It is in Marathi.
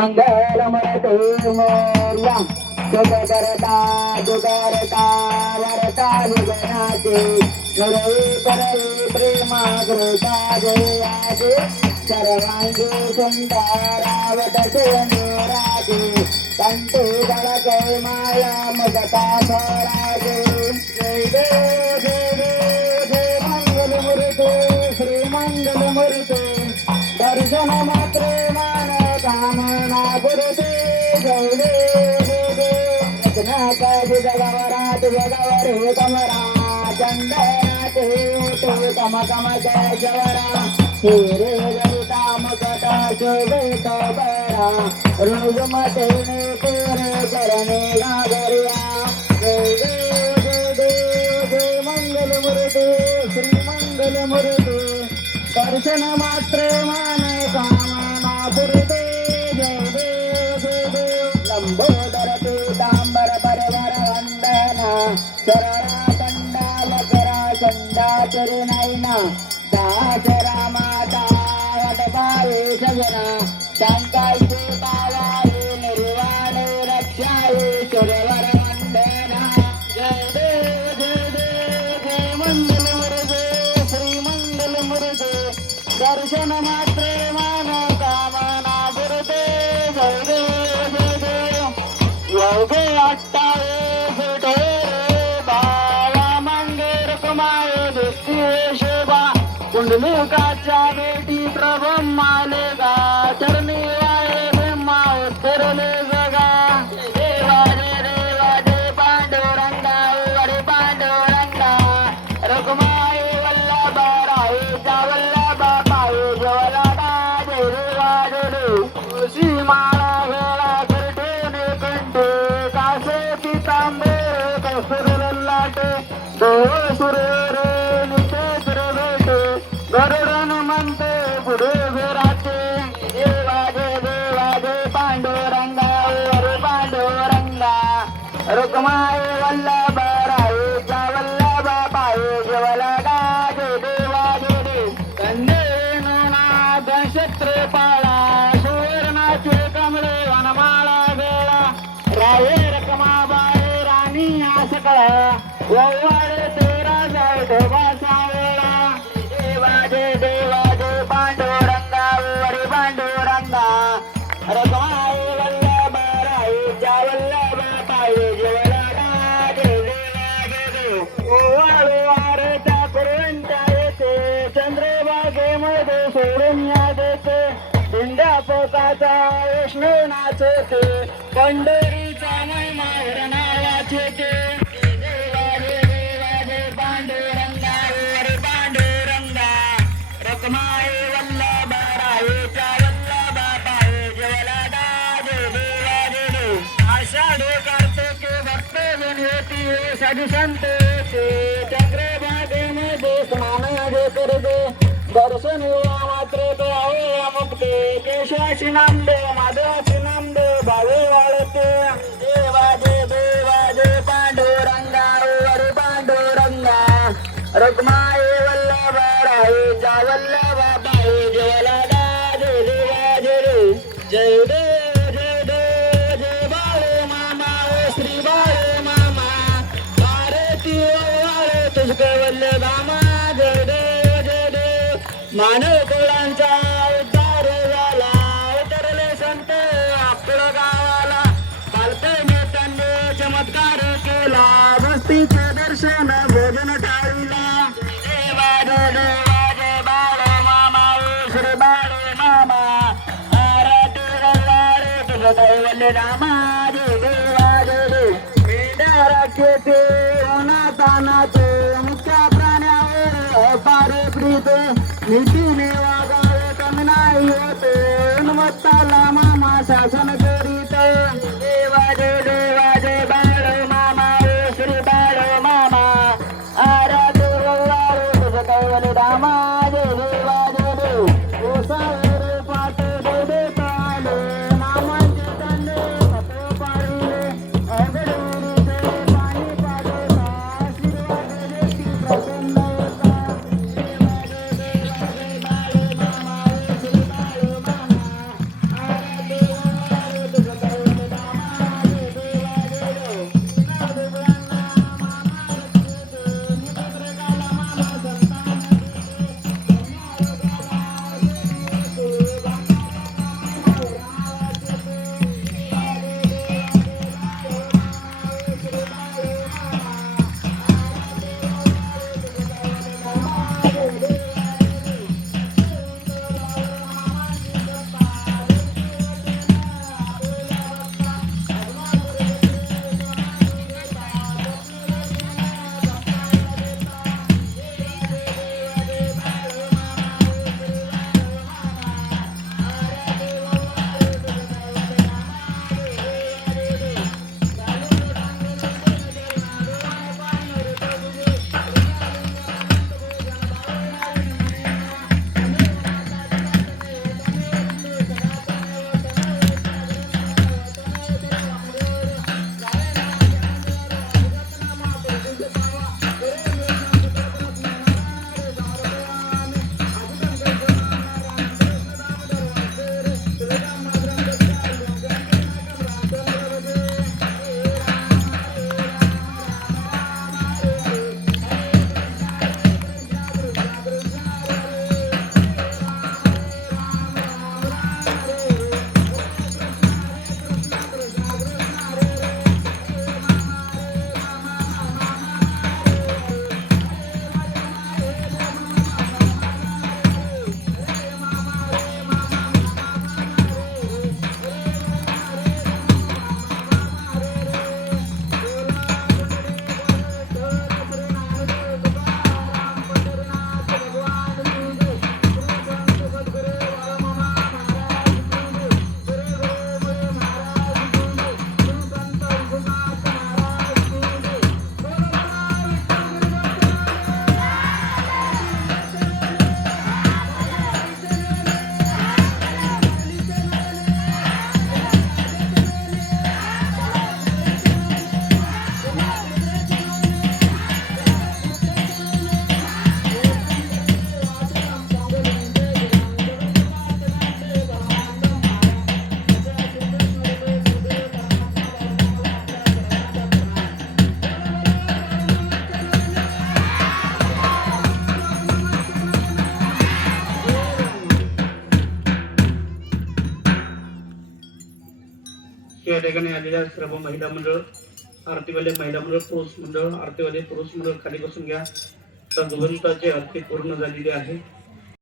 मंगलमूर्ती मोरया शुभ करता दुगारता वरता विघ्नाचे नुरे करई प्रेमा कृता जयाचे सर्वांगी सुंदरावट सुंदराचे कंठे दळके माया मगता भराचे जय देव जय देव जय मंगलमूर्ती श्री मंगलमूर्ती दर्शन मात्र मान कामना गुरुते जय देव जय देव रत्नाचा जगवरा जगवर कमरा चंदनाचे उठे कम कम जय जवरा हिरे गीता मकट शोभित बरा रोज मते तेरे करणे गागरिया जय देव जय देव जय मंगलमूर्ती श्री मंगलमूर्ती दर्शन मात्र मान कामना पुरते जय देव जय देव लंबोदर पीतांबर परवर वंदना शरणा कंडाल करा चंदाचरी नैना दासरा माता वटपावे सजना शंकाय पावावे निर्वाणे रक्षावे सुरवर वंदना जय देव जय देव जय मंगलमूर्ती श्री मंगलमूर्ती दर्शन मात्र मान कामना पुरते जय देव जय देव योगे अट्टावे ढेरे बाला मंगेर कुमारे दिसते शोभा कुंडलिकाच्या बेटी प्रब्रह्माले गा चरणी वाळे ब्रह्मा उत्तरले जगा देवा जय पांडुरंगा अरे पांडुरंगा रघुमाई वल्लभा रायचा वल्लभा पाये जवलाटा जय देवा जय सीमाळा वेळा करटोने कंठे कासे पितांबर कसुर लाटे देव सुरे गरुडन म्हणते पुढे विराचे देवा जय पांडुरंगा अरे पांडुरंगा रुक्माई वल्लभा रायचा वल्लभा पाये जवलाटा जय देवा जय कन्येनो नाथ क्षत्रिपाळा सुवर्णाचे कमळे वनमाळा गेला राये रकमाबाई राणी सकळा वव्वाडे तेरा जाय ढोबा सावेळा जय देवा जय पांडुरंगा अरे पांडुरंगा रघुमाई वल्लभा रायचा वल्लभा पाये जवलाटा जय देवा जय देव ओवाळू वारच्या कुरवंच्या येते चंद्रभागेमध्ये सोडून या देते दिंड्या पोकाचा विष्णू नाचते पंढरीचा महिमा नावाचे ते रखमाई वल्लभा रायचा वल्लभा पाये जवलाटा जय देवा जय देव आषाढ कार्तिके भक्त जन येती साधु संत येते चंद्रभागेमध्ये स्नान जे करते दर्शन मात्र तो आहे मुक्ते केशवाची नामदे माधवाची नामदे भावे वाळते देवा जय पांडुरंगा अरे पांडुरंगा रखमाई वल्लभा रायचा वल्लभा पाये जवलाटा जय देवा जय देव जय बाळे मामा श्री बाळे मामा भारती वाळे तुझके वल्लभामा जय देव मानव कुळांचा उद्धार झाला उतरले संत आपलं गावाला पालखीने त्यांनी चमत्कार केला वस्तीचे दर्शन भोजन टाळीला देवा जय बाळे मामा श्री बाळे मामा आरती वल्लारे तुझं कैवल्य रामा जय देवा जय मेंढ्या राखेचे उन्हातानाचे मुख्या प्राण्यावर पारे प्रीत नीतीने वागावे कमी नाही होते उन्मत्ताला मामा शासन करीत देवा जय बाळ मामा श्री बाळ मामा आराधे वल्लारे तुझं कैवल्य रामा जय देवा जय ओसाळे पाट देवे पाले नामांचे कांदे फतो पाडले अगडीचे पाणी पाडता आशीर्वाद देती प्रसन्न होता देवा जय बाळ मामा श्री बाळ मामा या ठिकाणी आलेल्या सर्व महिला मंडळ, आरतीवाले महिला मंडळ, पुरुष मंडळ, आरतीवाले पुरुष मंडळ खाली बसून घ्या. भगवंताची आरती पूर्ण झालेली आहे.